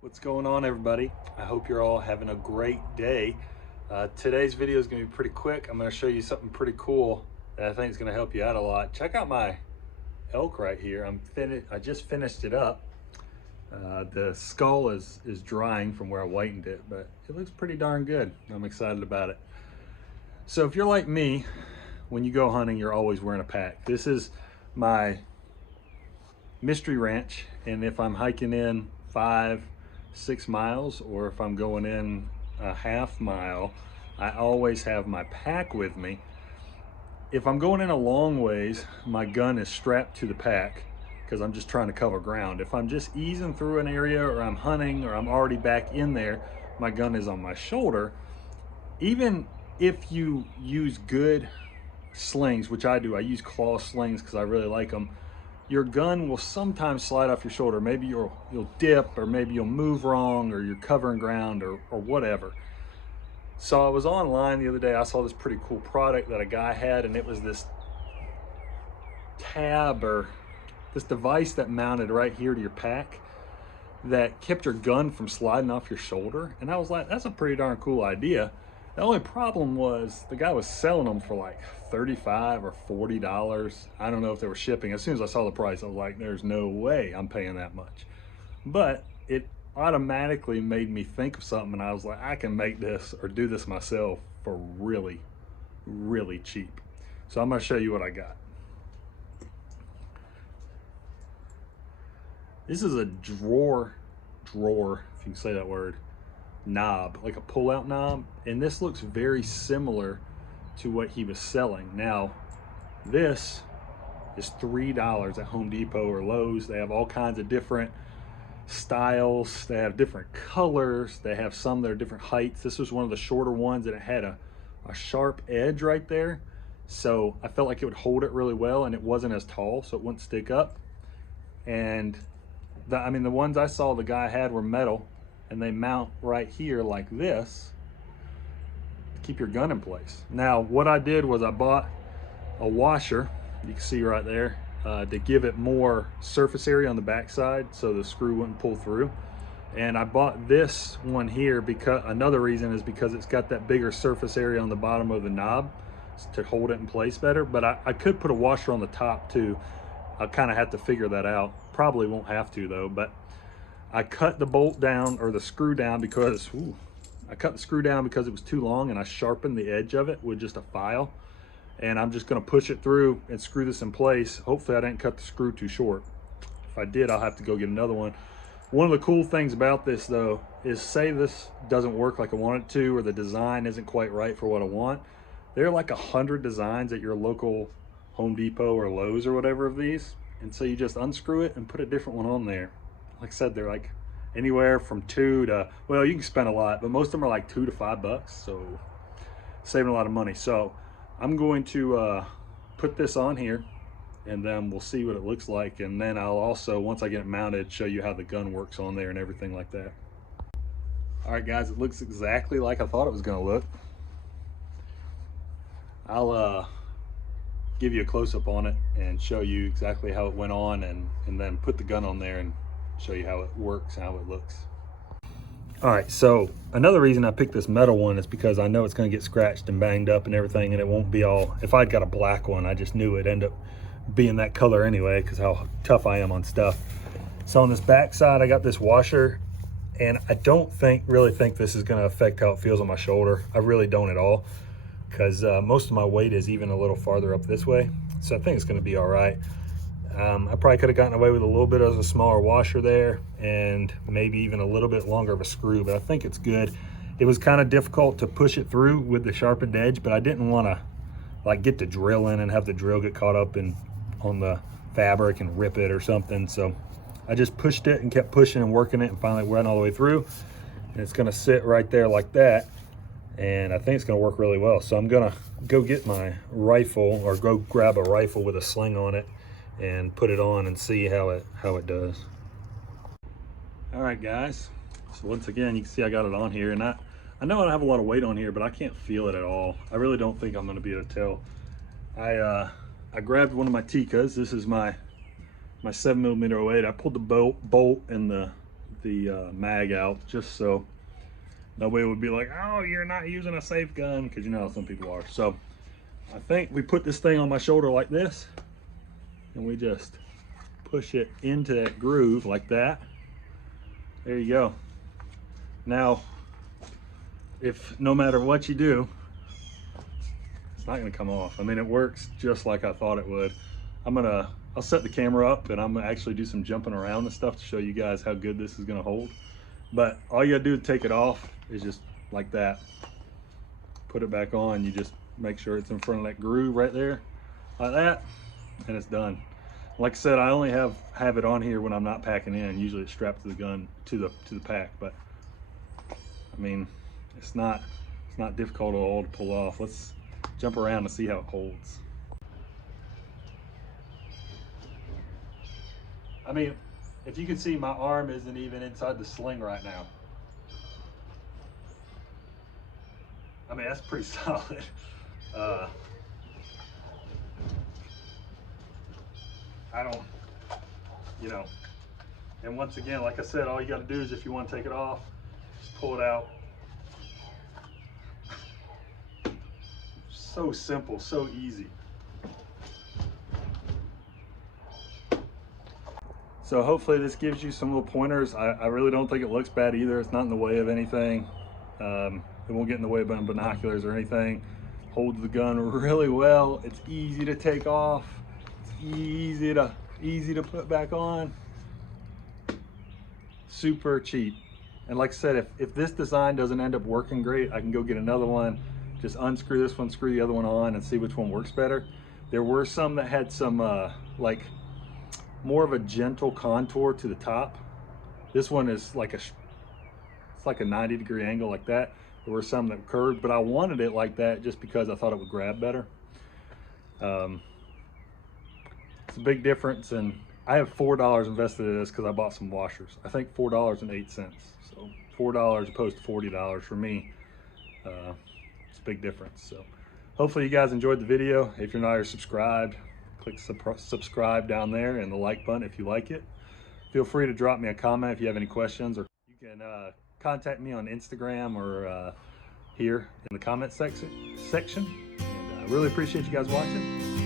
What's going on, everybody? I hope you're all having a great day. Today's video is going to be pretty quick. I'm going to show you something pretty cool that I think is going to help you out a lot. Check out my elk right here. I just finished it up. The skull is drying from where I whitened it, but it looks pretty darn good. I'm excited about it. So if you're like me, when you go hunting, you're always wearing a pack. This is my mystery ranch, and if I'm hiking in 5-6 miles, or if I'm going in a half mile, I always have my pack with me. If I'm going in a long ways, my gun is strapped to the pack because I'm just trying to cover ground. If I'm just easing through an area, or I'm hunting, or I'm already back in there, my gun is on my shoulder. Even if you use good slings, which I do, I use claw slings because I really like them, your gun will sometimes slide off your shoulder. Maybe you'll dip, or maybe you'll move wrong, or you're covering ground, or whatever. So I was online the other day, I saw this pretty cool product that a guy had, and it was this tab, or this device that mounted right here to your pack that kept your gun from sliding off your shoulder. And I was like, that's a pretty darn cool idea. The only problem was the guy was selling them for like $35 or $40. I don't know if they were shipping. As soon as I saw the price, I was like, there's no way I'm paying that much. But it automatically made me think of something, and I was like, I can make this or do this myself for really, really cheap. So I'm gonna show you what I got. This is a drawer, if you can say that word, knob, like a pull-out knob, and this looks very similar to what he was selling. Now, this is $3 at Home Depot or Lowe's. They have all kinds of different styles. They have different colors. They have some that are different heights. This was one of the shorter ones, and it had a sharp edge right there. So I felt like it would hold it really well, and it wasn't as tall, so it wouldn't stick up. And the ones I saw the guy had were metal, and they mount right here like this to keep your gun in place. Now, what I did was I bought a washer, you can see right there, to give it more surface area on the backside so the screw wouldn't pull through. And I bought this one here because another reason is because it's got that bigger surface area on the bottom of the knob to hold it in place better. But I could put a washer on the top too. I'll kind of have to figure that out. Probably won't have to though, but I cut the bolt down, or the screw down, because I cut the screw down because it was too long, and I sharpened the edge of it with just a file. And I'm just going to push it through and screw this in place. Hopefully I didn't cut the screw too short. If I did, I'll have to go get another one. One of the cool things about this though is, say this doesn't work like I want it to, or the design isn't quite right for what I want. There are like 100 designs at your local Home Depot or Lowe's or whatever of these. And so you just unscrew it and put a different one on there. Like I said, they're like anywhere from $2 to, well, you can spend a lot, but most of them are like $2 to $5, so saving a lot of money. So I'm going to put this on here, and then we'll see what it looks like. And then I'll also, once I get it mounted, show you how the gun works on there and everything like that. All right, guys, it looks exactly like I thought it was gonna look. I'll give you a close-up on it and show you exactly how it went on, and then put the gun on there and show you how it works, how it looks. All right, so another reason I picked this metal one is because I know it's going to get scratched and banged up and everything, and it won't be all, if I'd got a black one, I just knew it'd end up being that color anyway, because how tough I am on stuff. So on this back side, I got this washer, and I don't really think this is going to affect how it feels on my shoulder. I really don't at all, because most of my weight is even a little farther up this way, so I think it's going to be all right. I probably could have gotten away with a little bit of a smaller washer there, and maybe even a little bit longer of a screw, but I think it's good. It was kind of difficult to push it through with the sharpened edge, but I didn't want to like get the drill in and have the drill get caught up on the fabric and rip it or something. So I just pushed it and kept pushing and working it, and finally went all the way through, and it's going to sit right there like that. And I think it's going to work really well. So I'm going to go get my rifle, or go grab a rifle with a sling on it, and put it on and see how it does. All right, guys, so once again, you can see I got it on here, and I know I don't have a lot of weight on here, but I can't feel it at all. I really don't think I'm going to be able to tell. I grabbed one of my Tikas. This is my 7mm 08. I pulled the bolt and the the mag out, just so nobody would be like, oh, you're not using a safe gun, because you know how some people are. So I think we put this thing on my shoulder like this, and we just push it into that groove like that. There you go. Now, if no matter what you do, it's not gonna come off. I mean, it works just like I thought it would. I'll set the camera up, and I'm gonna actually do some jumping around and stuff to show you guys how good this is gonna hold. But all you gotta do to take it off is just like that. Put it back on. You just make sure it's in front of that groove right there, like that, and it's done. Like I said, I only have it on here when I'm not packing in. Usually it's strapped to the gun, to the pack. But I mean, it's not difficult at all to pull off. Let's jump around and see how it holds. I mean, if you can see, my arm isn't even inside the sling right now. I mean, that's pretty solid. I don't, you know, and once again, like I said, all you got to do is, if you want to take it off, just pull it out. So simple, so easy. So hopefully this gives you some little pointers. I really don't think it looks bad either. It's not in the way of anything. It won't get in the way of binoculars or anything. Holds the gun really well. It's easy to take off. It's easy to put back on. Super cheap. And like I said, if this design doesn't end up working great, I can go get another one, just unscrew this one, screw the other one on, and see which one works better. There were some that had some like more of a gentle contour to the top. This one is like it's like a 90-degree angle like that. There were some that curved, but I wanted it like that just because I thought it would grab better. It's a big difference, and I have $4 invested in this because I bought some washers. I think $4.08. So $4 opposed to $40 for me. It's a big difference. So hopefully you guys enjoyed the video. If you're not already subscribed, click subscribe down there and the like button if you like it. Feel free to drop me a comment if you have any questions, or you can contact me on Instagram or here in the comment section. And I really appreciate you guys watching.